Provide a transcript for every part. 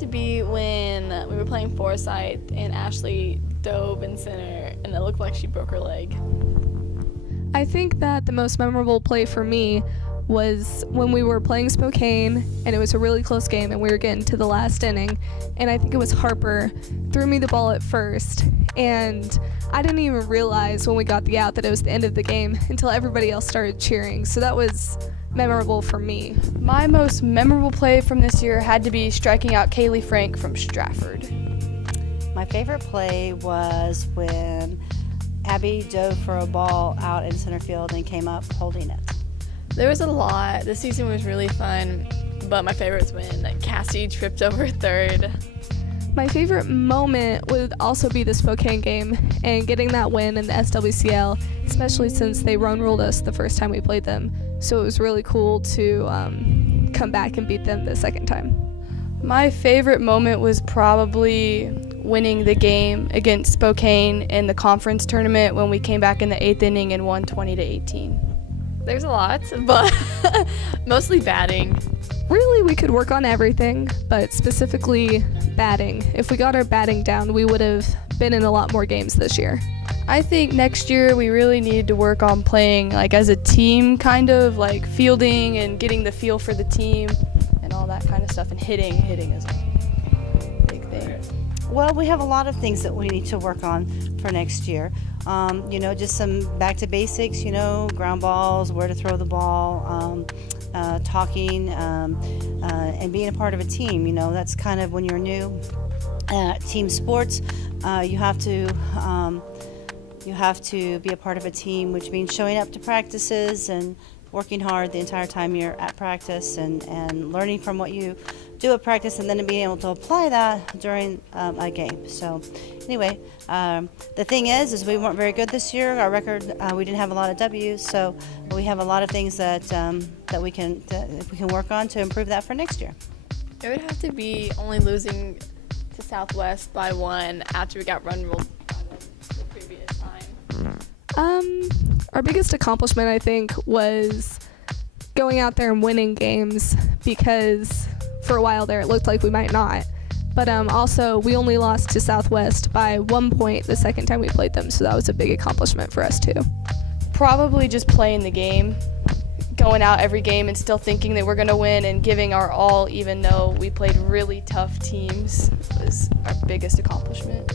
to be when we were playing Forsyth and Ashley dove in center and it looked like she broke her leg. I think that the most memorable play for me was when we were playing Spokane and it was a really close game and we were getting to the last inning, and I think it was Harper threw me the ball at first, and I didn't even realize when we got the out that it was the end of the game until everybody else started cheering. So that was memorable for me. My most memorable play from this year had to be striking out Kaylee Frank from Stratford. My favorite play was when Abby dove for a ball out in center field and came up holding it. There was a lot. This season was really fun, but my favorite was when Cassie tripped over third. My favorite moment would also be the Spokane game and getting that win in the SWCL, especially since they run ruled us the first time we played them. So it was really cool to come back and beat them the second time. My favorite moment was probably winning the game against Spokane in the conference tournament when we came back in the 8th inning and won 20-18. There's a lot, but mostly batting. Really, we could work on everything, but specifically batting. If we got our batting down, we would have been in a lot more games this year. I think next year we really need to work on playing like as a team, kind of like fielding and getting the feel for the team and all that kind of stuff, and hitting is a big thing. Well, we have a lot of things that we need to work on for next year. Just some back to basics, ground balls, where to throw the ball, talking, and being a part of a team. That's kind of when you're new. Team sports, you have to be a part of a team, which means showing up to practices and working hard the entire time you're at practice and learning from what you do at practice, and then being able to apply that during a game. So anyway, the thing is we weren't very good this year. Our record, we didn't have a lot of W's, so we have a lot of things that we can work on to improve that for next year. It would have to be only losing to Southwest by 1 after we got run ruled the previous time. Our biggest accomplishment, I think, was going out there and winning games, because for a while there it looked like we might not. But also, we only lost to Southwest by 1 point the second time we played them, so that was a big accomplishment for us too. Probably just playing the game, going out every game and still thinking that we're going to win and giving our all, even though we played really tough teams, was our biggest accomplishment.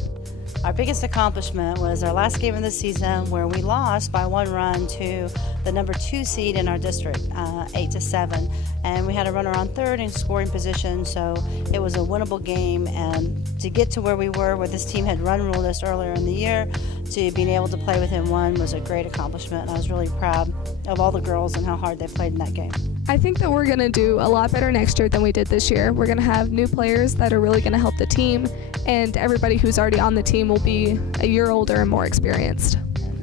Our biggest accomplishment was our last game of the season, where we lost by 1 run to the number 2 seed in our district, 8-7. And we had a runner on third in scoring position, so it was a winnable game. And to get to where we were, where this team had run ruled us earlier in the year, to being able to play within 1 was a great accomplishment. And I was really proud of all the girls and how hard they played in that game. I think that we're going to do a lot better next year than we did this year. We're going to have new players that are really going to help the team, and everybody who's already on the team will be a year older and more experienced.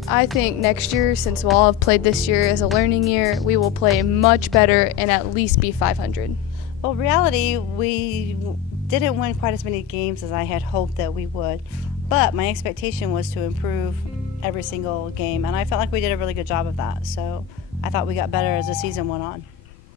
I think next year, since we'll all have played this year as a learning year, we will play much better and at least be 500. Well, reality, we didn't win quite as many games as I had hoped that we would, but my expectation was to improve every single game, and I felt like we did a really good job of that. So I thought we got better as the season went on.